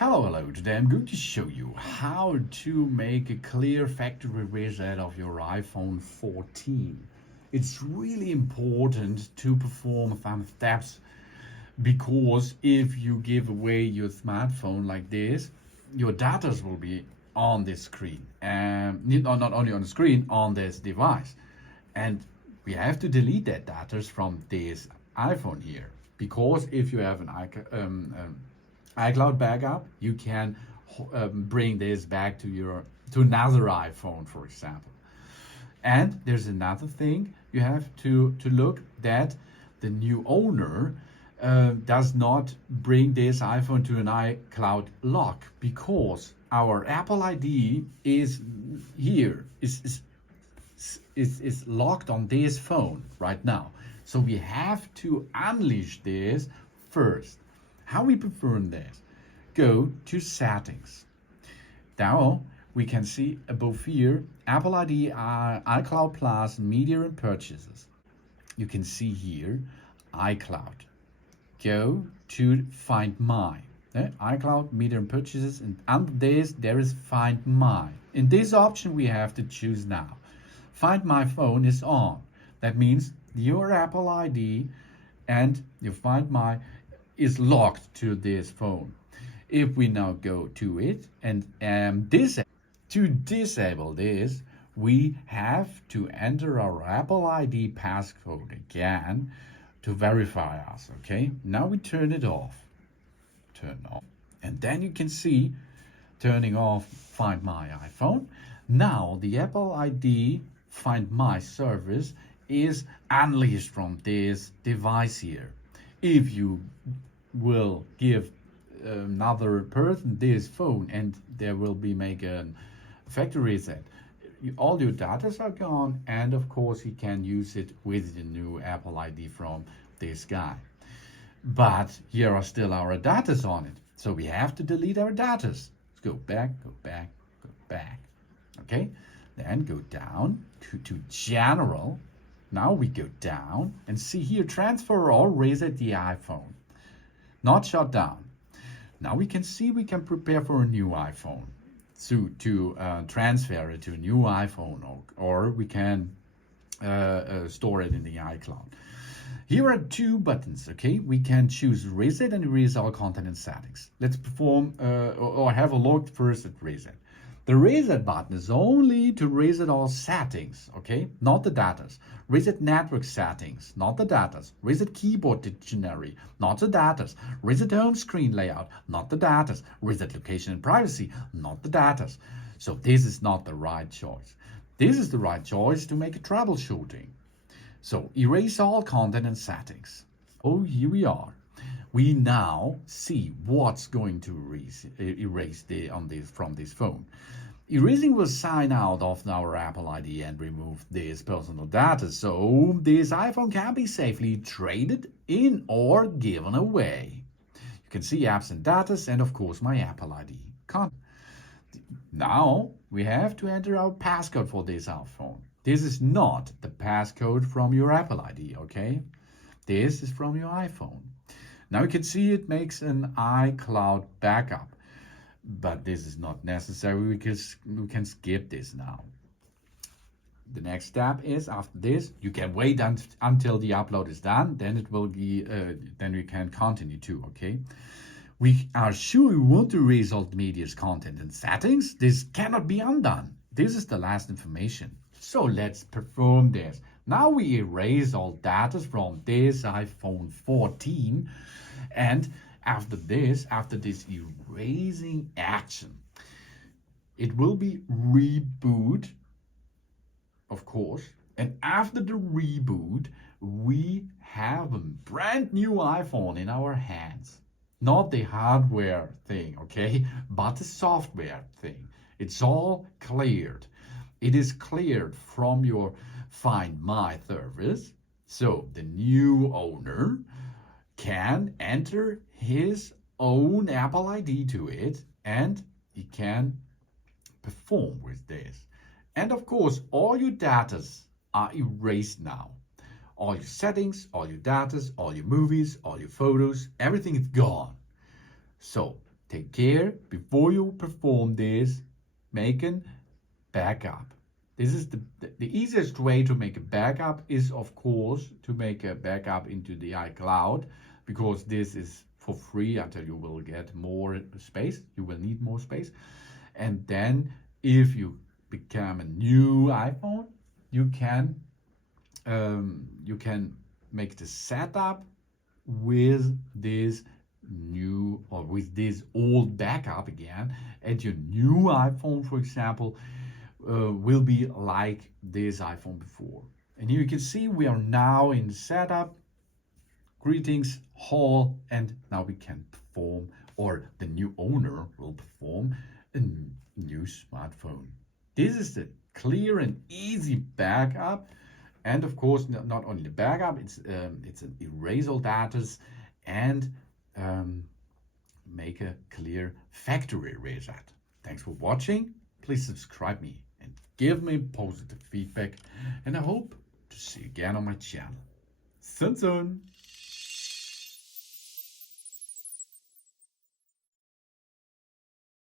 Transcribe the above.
Hello. Today I'm going to show you how to make a clear factory reset of your iPhone 14. It's really important to perform some steps because if you give away your smartphone like this, your data will be on this screen, and not only on the screen, on this device. And we have to delete that data from this iPhone here, because if you have an iCloud backup, you can bring this back to another iPhone, for example. And there's another thing you have to look that the new owner does not bring this iPhone to an iCloud lock, because our Apple ID is here, is locked on this phone right now. So we have to unleash this first. How we perform this? Go to settings. Now we can see above here Apple ID, iCloud Plus, Media and Purchases. You can see here iCloud. Go to Find My. iCloud, Media and Purchases, and under this there is Find My. In this option we have to choose now. Find My Phone is on. That means your Apple ID and your Find My is locked to this phone. If we now go to it and to disable this, we have to enter our Apple ID passcode again to verify us. Okay, now we turn it off. Turn off, and then you can see turning off Find My iPhone. Now the Apple ID Find My service is unleashed from this device here. If you will give another person this phone and there will be make a factory reset, all your data are gone, and of course he can use it with the new Apple ID from this guy. But here are still our data on it, so we have to delete our data. Let's go back. Okay, then go down to General. Now we go down and see here transfer or reset the iPhone. Not shut down. Now we can see we can prepare for a new iPhone to transfer it to a new iPhone, or we can store it in the iCloud. Here are two buttons. Okay, we can choose reset and erase all content and settings. Let's perform or have a look first at reset. The reset button is only to reset all settings, okay? Not the datas. Reset network settings, not the datas. Reset keyboard dictionary, not the datas. Reset home screen layout, not the datas. Reset location and privacy, not the datas. So this is not the right choice. This is the right choice to make a troubleshooting. So erase all content and settings. Oh, here we are. We now see what's going to erase from this phone. Erasing will sign out of our Apple ID and remove this personal data, so this iPhone can be safely traded in or given away. You can see apps and data, and of course my Apple ID. Now we have to enter our passcode for this iPhone. This is not the passcode from your Apple ID, okay? This is from your iPhone. Now you can see it makes an iCloud backup, but this is not necessary because we can skip this now. The next step is, after this, you can wait until the upload is done, then it will be, then we can continue too, okay? We are sure you want to erase all the media's content and settings. This cannot be undone. This is the last information. So let's perform this. Now we erase all data from this iPhone 14, and after this erasing action, it will be reboot, of course, and after the reboot, we have a brand new iPhone in our hands. Not the hardware thing, okay, but the software thing. It's all cleared. It is cleared from your Find My service, so the new owner can enter his own Apple ID to it, and he can perform with this. And of course, all your data are erased now. All your settings, all your data, all your movies, all your photos, everything is gone. So take care before you perform this, make a backup. This is the easiest way to make a backup is, of course, to make a backup into the iCloud, because this is for free until you will get more space. You will need more space. And then if you become a new iPhone, you can make the setup with this new or with this old backup again, and your new iPhone, for example, will be like this iPhone before. And here you can see we are now in setup, greetings, hall, and now we can perform, or the new owner will perform, a new smartphone. This is the clear and easy backup. And of course, not only the backup, it's an erase all data and make a clear factory reset. Thanks for watching. Please subscribe me and give me positive feedback. And I hope to see you again on my channel. Soon.